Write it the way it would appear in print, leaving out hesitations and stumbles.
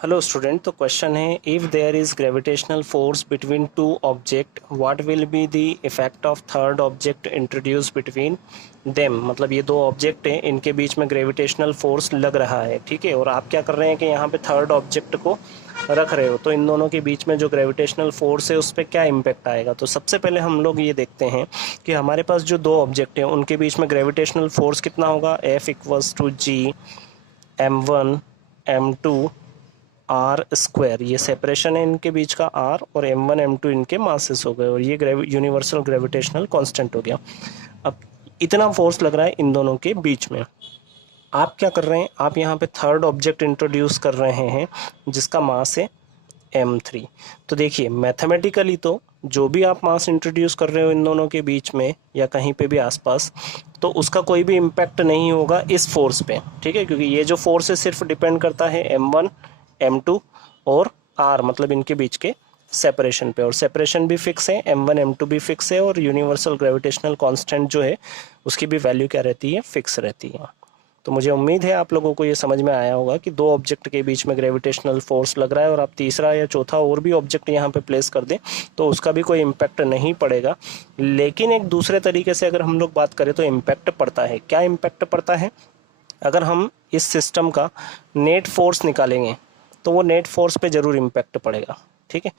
Hello student, तो question है if there is gravitational force between two object what will be the effect of third object introduce between them. मतलब ये दो object हैं, इनके बीच में ग्रेविटेशनल फोर्स लग रहा है, ठीक है। और आप क्या कर रहे हैं कि यहाँ पे थर्ड ऑब्जेक्ट को रख रहे हो, तो इन दोनों के बीच में जो ग्रेविटेशनल फोर्स है उस पर क्या इम्पैक्ट आएगा। तो सबसे पहले हम लोग ये देखते हैं कि हमारे पास जो दो ऑब्जेक्ट हैं उनके बीच में ग्रेविटेशनल फोर्स कितना होगा। F=G m1 m2 are square, ये सेपरेशन है इनके बीच का आर, और m1 m2 इनके मासेस हो गए, और ये यूनिवर्सल ग्रेविटेशनल कांस्टेंट हो गया। अब इतना फोर्स लग रहा है इन दोनों के बीच में। आप क्या कर रहे हैं, आप यहाँ पे थर्ड ऑब्जेक्ट इंट्रोड्यूस कर रहे हैं जिसका मास है m3। तो देखिए मैथमेटिकली तो जो भी आप मास इंट्रोड्यूस कर रहे हो इन दोनों के बीच में या कहीं पे भी आसपास, तो उसका कोई भी इम्पैक्ट नहीं होगा इस फोर्स पे, ठीक है। क्योंकि ये जो फोर्स है सिर्फ डिपेंड करता है m1 m2 और r, मतलब इनके बीच के सेपरेशन पे, और सेपरेशन भी फिक्स है, m1 m2 भी फिक्स है, और यूनिवर्सल ग्रेविटेशनल कांस्टेंट जो है उसकी भी वैल्यू क्या रहती है, फिक्स रहती है। तो मुझे उम्मीद है आप लोगों को ये समझ में आया होगा कि दो ऑब्जेक्ट के बीच में ग्रेविटेशनल फोर्स लग रहा है, और आप तीसरा या चौथा और भी ऑब्जेक्ट यहाँ पे प्लेस कर दें तो उसका भी कोई इम्पैक्ट नहीं पड़ेगा। लेकिन एक दूसरे तरीके से अगर हम लोग बात करें तो इम्पैक्ट पड़ता है। क्या इम्पैक्ट पड़ता है? अगर हम इस सिस्टम का नेट फोर्स निकालेंगे तो वो नेट फोर्स पे ज़रूर इम्पैक्ट पड़ेगा, ठीक है।